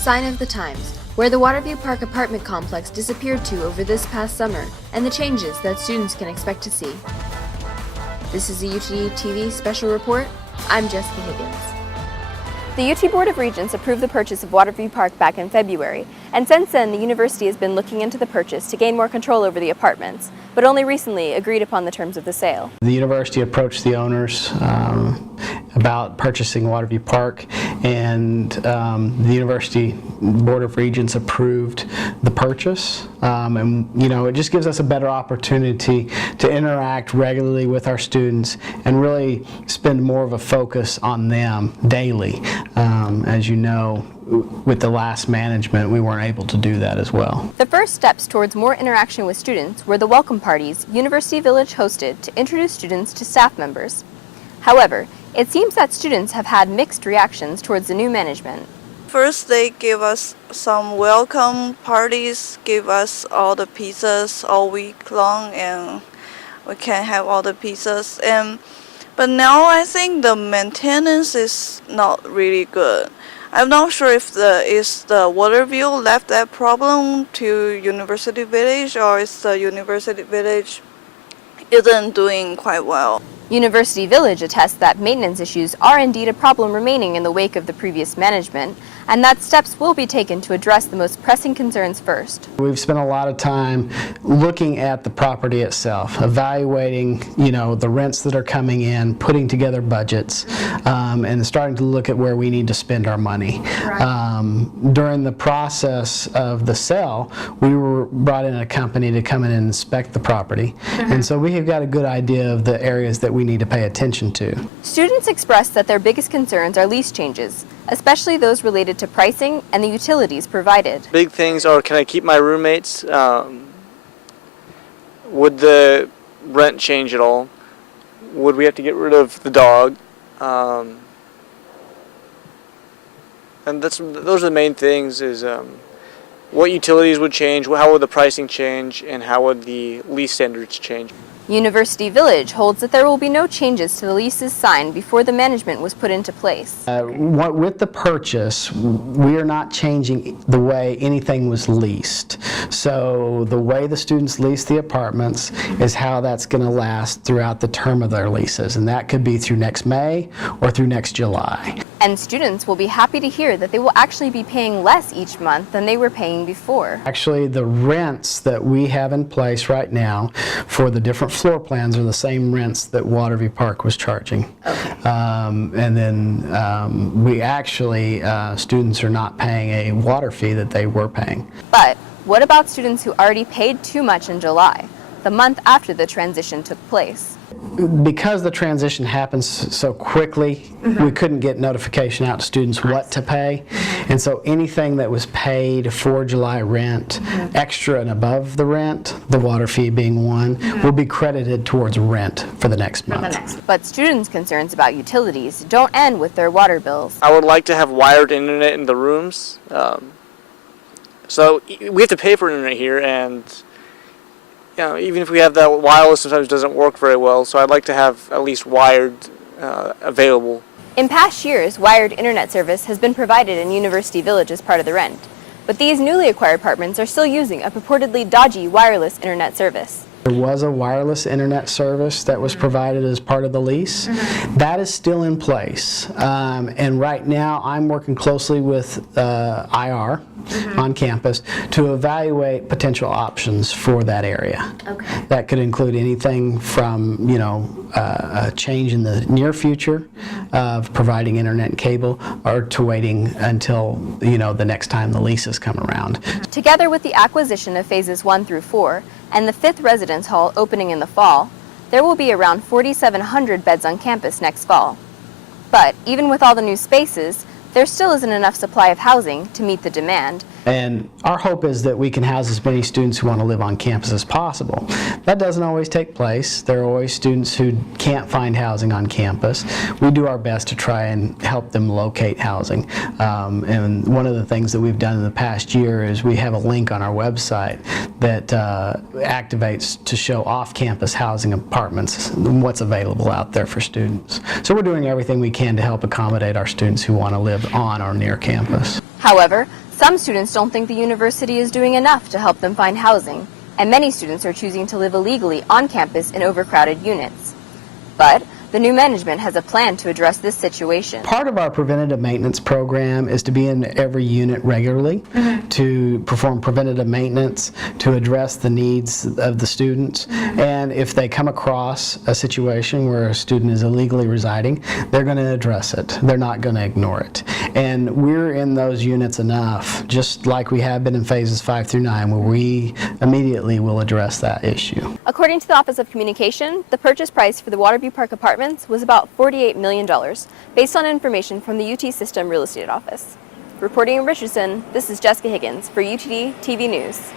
Sign of the times, where the Waterview Park apartment complex disappeared to over this past summer, and the changes that students can expect to see. This is a UT TV special report. I'm Jessica Higgins. The UT Board of Regents approved the purchase of Waterview Park back in February, and since then the university has been looking into the purchase to gain more control over the apartments, but only recently agreed upon the terms of the sale. The university approached the owners about purchasing Waterview Park, and the University Board of Regents approved the purchase. And it just gives us a better opportunity to interact regularly with our students and really spend more of a focus on them daily. As you know, with the last management, we weren't able to do that as well. The first steps towards more interaction with students were the welcome parties University Village hosted to introduce students to staff members. However, it seems that students have had mixed reactions towards the new management. First, they gave us some welcome parties, gave us all the pizzas all week long, and we can have all the pizzas. But now I think the maintenance is not really good. I'm not sure if the Waterview left that problem to University Village, or is the University Village isn't doing quite well. University Village attests that maintenance issues are indeed a problem remaining in the wake of the previous management, and that steps will be taken to address the most pressing concerns first. We've spent a lot of time looking at the property itself, evaluating, the rents that are coming in, putting together budgets, and starting to look at where we need to spend our money. Right. During the process of the sale, we were brought in a company to come in and inspect the property, and so we have got a good idea of the areas that we need to pay attention to. Students expressed that their biggest concerns are lease changes, especially those related to pricing and the utilities provided. Big things are, can I keep my roommates? Would the rent change at all? Would we have to get rid of the dog? And those are the main things, is what utilities would change, how would the pricing change, and how would the lease standards change. University Village holds that there will be no changes to the leases signed before the management was put into place. With the purchase, we are not changing the way anything was leased. So the way the students lease the apartments is how that's going to last throughout the term of their leases, and that could be through next May or through next July. And students will be happy to hear that they will actually be paying less each month than they were paying before. Actually, the rents that we have in place right now for the different floor plans are the same rents that Waterview Park was charging. Okay. And then we actually, students are not paying a water fee that they were paying. But what about students who already paid too much in July, the month after the transition took place? Because the transition happens so quickly, we couldn't get notification out to students what to pay. And so anything that was paid for July rent, extra and above the rent, the water fee being one, will be credited towards rent for the next month. But students' concerns about utilities don't end with their water bills. I would like to have wired internet in the rooms. So we have to pay for internet here, and even if we have that wireless, sometimes it doesn't work very well, so I'd like to have at least wired available. In past years, wired internet service has been provided in University Village as part of the rent, but these newly acquired apartments are still using a purportedly dodgy wireless internet service. There was a wireless internet service that was provided as part of the lease. That is still in place. And right now I'm working closely with IR on campus to evaluate potential options for that area. Okay. That could include anything from, a change in the near future of providing internet and cable, or to waiting until, the next time the leases come around. Together with the acquisition of phases 1 through 4, and the 5th residence hall opening in the fall, there will be around 4,700 beds on campus next fall. But even with all the new spaces, there still isn't enough supply of housing to meet the demand. And our hope is that we can house as many students who want to live on campus as possible. That doesn't always take place. There are always students who can't find housing on campus. We do our best to try and help them locate housing. And one of the things that we've done in the past year is we have a link on our website that activates to show off-campus housing apartments, what's available out there for students. So we're doing everything we can to help accommodate our students who want to live on or near campus. However, some students don't think the university is doing enough to help them find housing, and many students are choosing to live illegally on campus in overcrowded units. But the new management has a plan to address this situation. Part of our preventative maintenance program is to be in every unit regularly to perform preventative maintenance, to address the needs of the students. And if they come across a situation where a student is illegally residing, they're going to address it. They're not going to ignore it. And we're in those units enough, just like we have been in phases 5 through 9, where we immediately will address that issue. According to the Office of Communication, the purchase price for the Waterview Park apartments was about $48 million, based on information from the UT System Real Estate Office. Reporting in Richardson, this is Jessica Higgins for UTD TV News.